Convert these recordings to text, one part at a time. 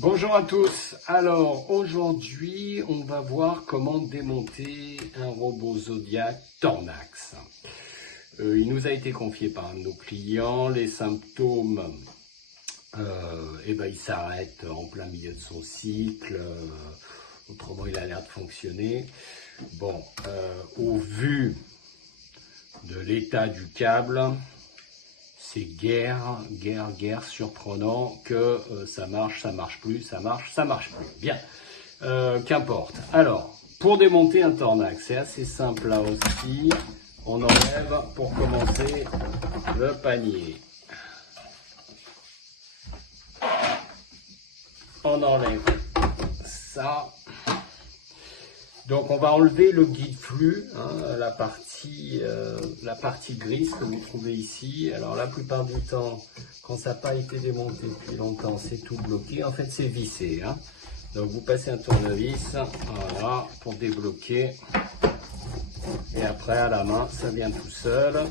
Bonjour à tous. Alors aujourd'hui on va voir comment démonter un robot Zodiac Tornax. Il nous a été confié par un de nos clients. Les symptômes, il s'arrête en plein milieu de son cycle. Autrement il a l'air de fonctionner. Bon, au vu de l'état du câble, c'est guère surprenant que ça marche plus, ça marche plus. Bien, qu'importe. Alors, pour démonter un Tornax, c'est assez simple là aussi. On enlève, pour commencer, le panier. On enlève ça. Donc on va enlever le guide flux, hein, la partie grise que vous trouvez ici. Alors la plupart du temps, quand ça n'a pas été démonté depuis longtemps, c'est tout bloqué. En fait, c'est vissé. Hein. Donc vous passez un tournevis, voilà, pour débloquer. Et après, à la main, ça vient tout seul.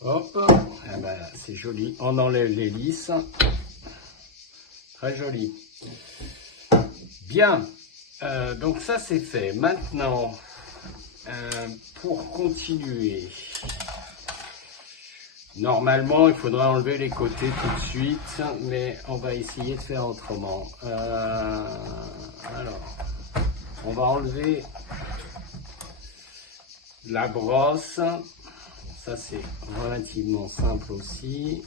Hop, eh ben, c'est joli. On enlève l'hélice. Très joli. Bien, donc ça c'est fait. Maintenant, pour continuer, normalement il faudrait enlever les côtés tout de suite, mais on va essayer de faire autrement. Alors, on va enlever la brosse. Ça c'est relativement simple aussi.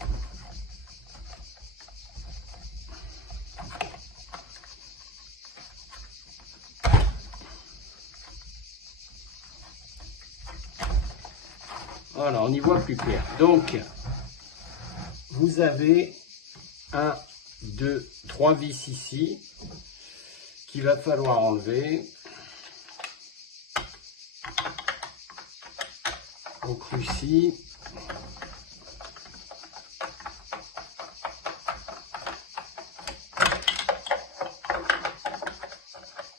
Voilà, on y voit plus clair. Donc, vous avez 1, 2, 3 vis ici qu'il va falloir enlever au cruci.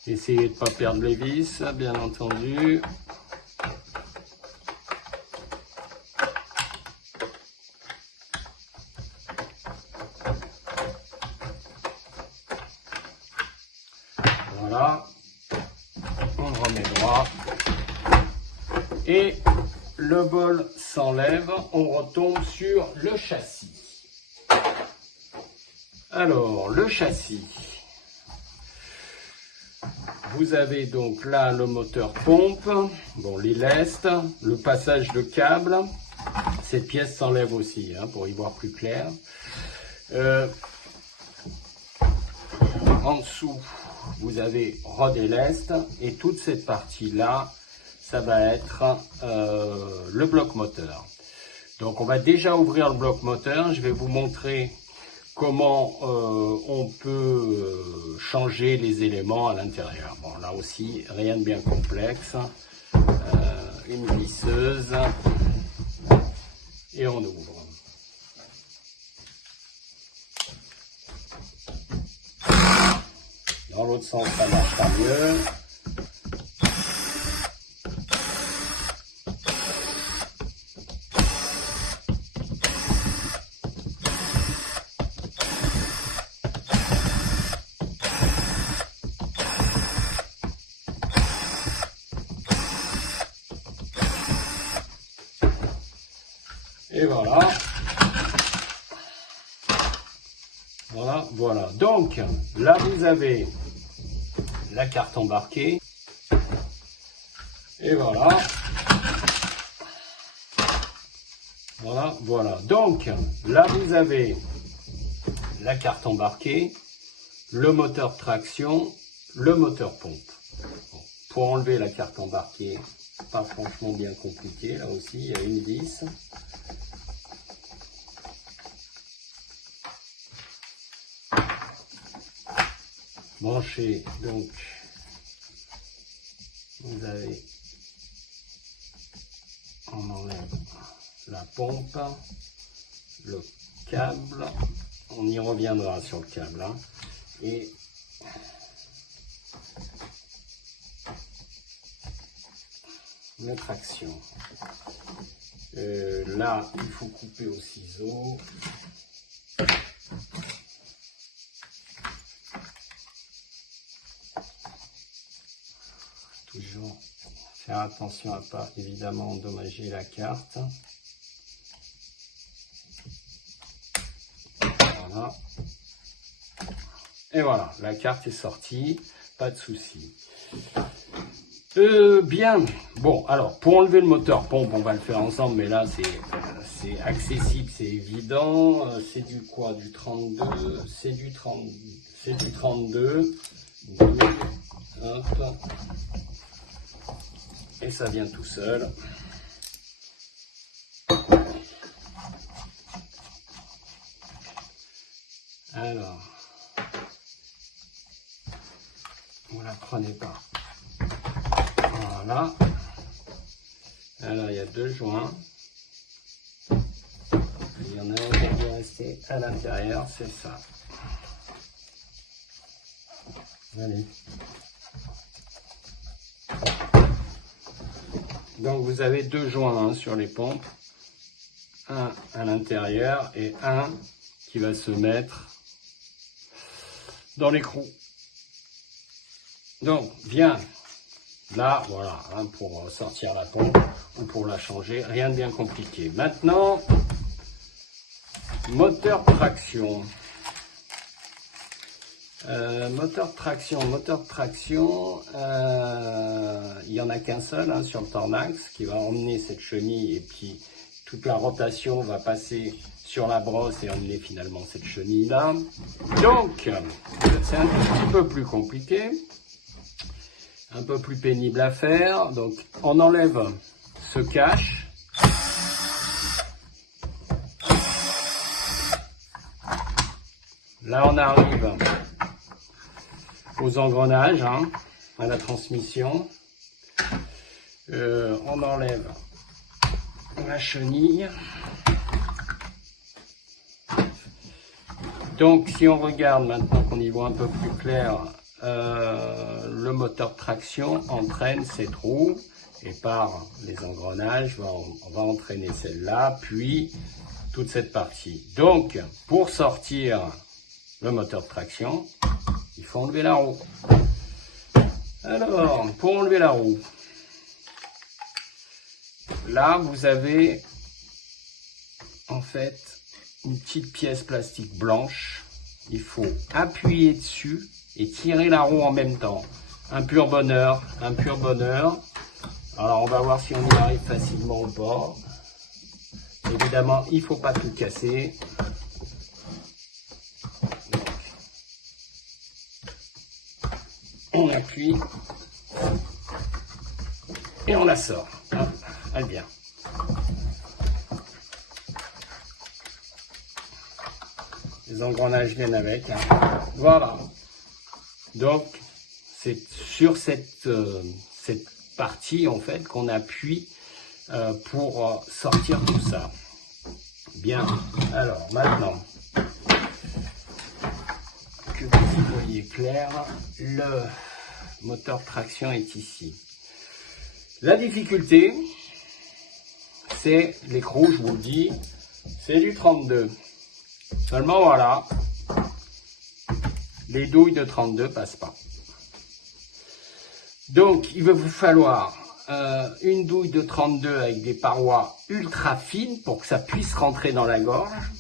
Essayez de ne pas perdre les vis, bien entendu. Voilà, on le remet droit et le bol s'enlève, on retombe sur le châssis. Alors, le châssis, vous avez donc là le moteur pompe, bon, les lestes, le passage de câble, cette pièce s'enlève aussi hein, pour y voir plus clair. En dessous, vous avez rod et lest, et toute cette partie-là, ça va être le bloc moteur. Donc on va déjà ouvrir le bloc moteur, je vais vous montrer comment on peut changer les éléments à l'intérieur. Bon, là aussi, rien de bien complexe. Une visseuse, et on ouvre. Dans l'autre sens, ça marche pas mieux. Et voilà. Voilà. Donc, là, vous avez la carte embarquée. Et voilà. Voilà. Donc, là, vous avez la carte embarquée, le moteur de traction, le moteur pompe. Bon, pour enlever la carte embarquée, pas franchement bien compliqué. Là aussi, il y a une vis. Branché, donc vous avez, on enlève la pompe, le câble, on y reviendra sur le câble, hein, et la traction. Là, il faut couper au ciseau. Toujours faire attention à pas évidemment endommager la carte. Voilà. Et voilà, la carte est sortie, pas de souci. Bien, bon, alors, pour enlever le moteur pompe, on va le faire ensemble, mais là, c'est accessible, c'est évident. C'est du quoi? Du 32, c'est du 32. Hop. Et ça vient tout seul. Alors, vous la prenez pas. Voilà. Alors, il y a deux joints. Il y en a un qui est resté à l'intérieur, c'est ça. Allez. Donc, vous avez deux joints sur les pompes. Un à l'intérieur et un qui va se mettre dans l'écrou. Donc, bien. Là, voilà, hein, pour sortir la pompe ou pour la changer, rien de bien compliqué. Maintenant, moteur traction. Moteur de traction, il n'y en a qu'un seul hein, sur le Tornax qui va emmener cette chenille et puis toute la rotation va passer sur la brosse et emmener finalement cette chenille là. Donc, c'est un petit peu plus compliqué. Un peu plus pénible à faire. Donc, on enlève ce cache. Là, on arrive aux engrenages, hein, à la transmission. On enlève la chenille. Donc, si on regarde maintenant qu'on y voit un peu plus clair, le moteur de traction entraîne cette roue et par les engrenages on va entraîner celle-là puis toute cette partie. Donc pour sortir le moteur de traction il faut enlever la roue. Alors pour enlever la roue, là vous avez en fait une petite pièce plastique blanche, il faut appuyer dessus et tirer la roue en même temps. Un pur bonheur, un pur bonheur. Alors on va voir si on y arrive facilement ou pas. Évidemment, il ne faut pas tout casser. On appuie et on la sort. Hop, elle vient. Les engrenages viennent avec. Hein. Voilà. Donc, c'est sur cette partie, en fait, qu'on appuie pour sortir tout ça. Bien. Alors, maintenant, que vous y voyez clair, le moteur de traction est ici. La difficulté, c'est l'écrou, je vous le dis, c'est du 32. Seulement, voilà. Les douilles de 32 passent pas. Donc, il va vous falloir une douille de 32 avec des parois ultra fines pour que ça puisse rentrer dans la gorge.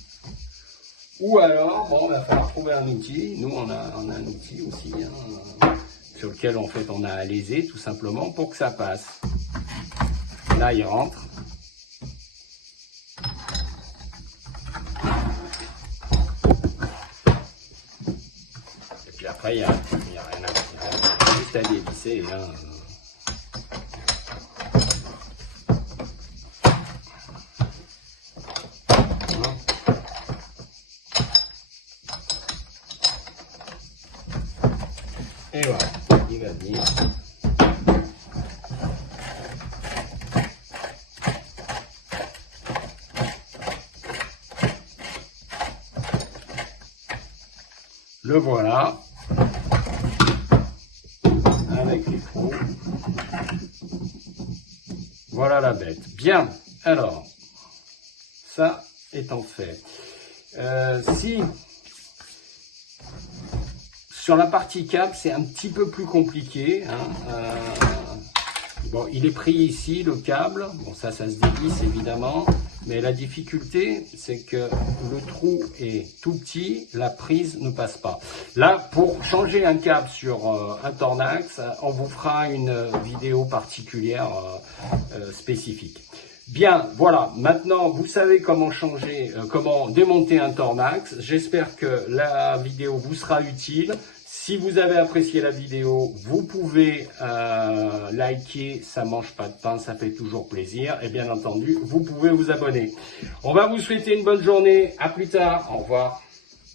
Ou alors, bon, il va falloir trouver un outil. Nous, on a un outil aussi, hein, sur lequel, en fait, on a à léser, tout simplement, pour que ça passe. Là, il rentre. Après, il n'y a rien à faire, juste à dévisser. Hein. Et voilà, il va venir. Le voilà. Avec l'écrou. Voilà la bête. Bien. Alors, ça étant fait. Si sur la partie câble, c'est un petit peu plus compliqué, hein, bon, il est pris ici, le câble. Bon, ça se dévisse évidemment. Mais la difficulté, c'est que le trou est tout petit, la prise ne passe pas. Là, pour changer un câble sur un Tornax, on vous fera une vidéo particulière spécifique. Bien, voilà. Maintenant, vous savez comment changer, comment démonter un Tornax. J'espère que la vidéo vous sera utile. Si vous avez apprécié la vidéo, vous pouvez liker, ça mange pas de pain, ça fait toujours plaisir. Et bien entendu, vous pouvez vous abonner. On va vous souhaiter une bonne journée, à plus tard, au revoir.